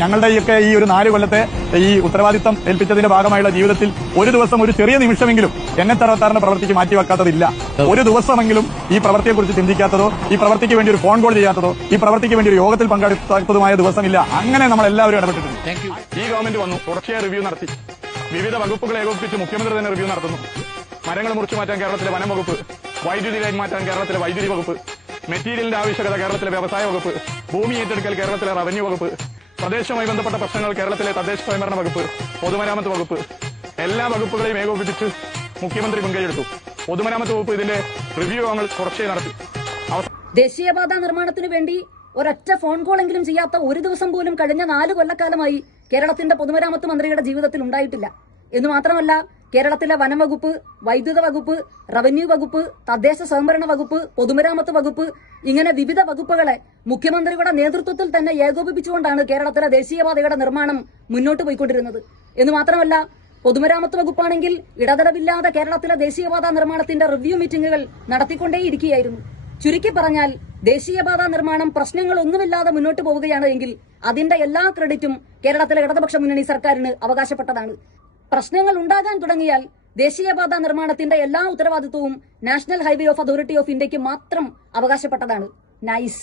ഞങ്ങളുടെയൊക്കെ ഈ ഒരു 4 കൊല്ലത്തെ ഈ ഉത്തരവാദിത്തം ഏൽപ്പിച്ചതിന്റെ ഭാഗമായുള്ള ജീവിതത്തിൽ ഒരു ദിവസം ഒരു ചെറിയ നിമിഷമെങ്കിലും NH-66 പ്രവൃത്തിക്ക് മാറ്റിവെക്കാത്തതില്ല. ഒരു ദിവസമെങ്കിലും ഈ പ്രവൃത്തിയെക്കുറിച്ച് ചിന്തിക്കാത്തതോ ഈ പ്രവൃത്തിക്ക് വേണ്ടി ഒരു ഫോൺ കോൾ ചെയ്യാത്തതോ ഈ പ്രവൃത്തിക്ക് വേണ്ടി ഒരു യോഗത്തിൽ പങ്കെടുക്കാത്തതുമായ ദിവസമില്ല. അങ്ങനെ നമ്മൾ എല്ലാവരും ഇടപെട്ടിട്ടുണ്ട്. ഈ ഗവൺമെന്റ് വന്നു, തുടർച്ചയായ റിവ്യൂ നടത്തി. വിവിധ വകുപ്പുകളെ ഏകോപിപ്പിച്ച് മുഖ്യമന്ത്രി തന്നെ റിവ്യൂ നടത്തുന്നു. മരങ്ങൾ മുറിച്ചു മാറ്റാൻ കേരളത്തിലെ വനം വകുപ്പ്, വൈദ്യുതി ലൈൻ മാറ്റാൻ കേരളത്തിലെ വൈദ്യുതി വകുപ്പ്, മെറ്റീരിയലിന്റെ ആവശ്യകത കേരളത്തിലെ വ്യവസായ വകുപ്പ്, ഭൂമി ഏറ്റെടുക്കൽ കേരളത്തിലെ റവന്യൂ വകുപ്പ്, പ്രദേശവുമായി ബന്ധപ്പെട്ട പ്രശ്നങ്ങൾ കേരളത്തിലെ തദ്ദേശ സ്വയംഭരണ വകുപ്പ്, പൊതുമരാമത്ത് വകുപ്പ്, എല്ലാ വകുപ്പുകളെയും ഏകോപിപ്പിച്ച് മുഖ്യമന്ത്രി മുൻകൈയെടുത്തു. പൊതുമരാമത്ത് വകുപ്പ് ഇതിന്റെ റിവ്യൂ യോഗങ്ങൾ തുടർച്ചയായി നടത്തി. ദേശീയപാത നിർമ്മാണത്തിന് വേണ്ടി ഒരൊറ്റ ഫോൺ കോളെങ്കിലും ചെയ്യാത്ത ഒരു ദിവസം പോലും കഴിഞ്ഞ 4 കൊല്ലക്കാലമായി കേരളത്തിന്റെ പൊതുമരാമത്ത് മന്ത്രിയുടെ ജീവിതത്തിൽ ഉണ്ടായിട്ടില്ല. എന്ന് മാത്രമല്ല, കേരളത്തിലെ വനം വകുപ്പ്, വൈദ്യുത വകുപ്പ്, റവന്യൂ വകുപ്പ്, തദ്ദേശ സ്വയംഭരണ വകുപ്പ്, പൊതുമരാമത്ത് വകുപ്പ്, ഇങ്ങനെ വിവിധ വകുപ്പുകളെ മുഖ്യമന്ത്രിയുടെ നേതൃത്വത്തിൽ തന്നെ ഏകോപിപ്പിച്ചുകൊണ്ടാണ് കേരളത്തിലെ ദേശീയപാതയുടെ നിർമ്മാണം മുന്നോട്ട് പോയിക്കൊണ്ടിരുന്നത്. എന്ന് മാത്രമല്ല, പൊതുമരാമത്ത് വകുപ്പാണെങ്കിൽ ഇടതടവില്ലാതെ കേരളത്തിലെ ദേശീയപാത നിർമ്മാണത്തിന്റെ റിവ്യൂ മീറ്റിംഗുകൾ നടത്തിക്കൊണ്ടേയിരിക്കുകയായിരുന്നു. ചുരുക്കി പറഞ്ഞാൽ, ദേശീയപാത നിർമ്മാണം പ്രശ്നങ്ങളൊന്നുമില്ലാതെ മുന്നോട്ട് പോവുകയാണ് എങ്കിൽ അതിന്റെ എല്ലാ ക്രെഡിറ്റും കേരളത്തിലെ ഇടതുപക്ഷ മുന്നണി സർക്കാരിന് അവകാശപ്പെട്ടതാണ്. പ്രശ്നങ്ങൾ ഉണ്ടാകാൻ തുടങ്ങിയാൽ ദേശീയപാത നിർമ്മാണത്തിന്റെ എല്ലാ ഉത്തരവാദിത്വവും national highway of authority of ഇന്ത്യക്ക് മാത്രം അവകാശപ്പെട്ടതാണ്. നൈസ്.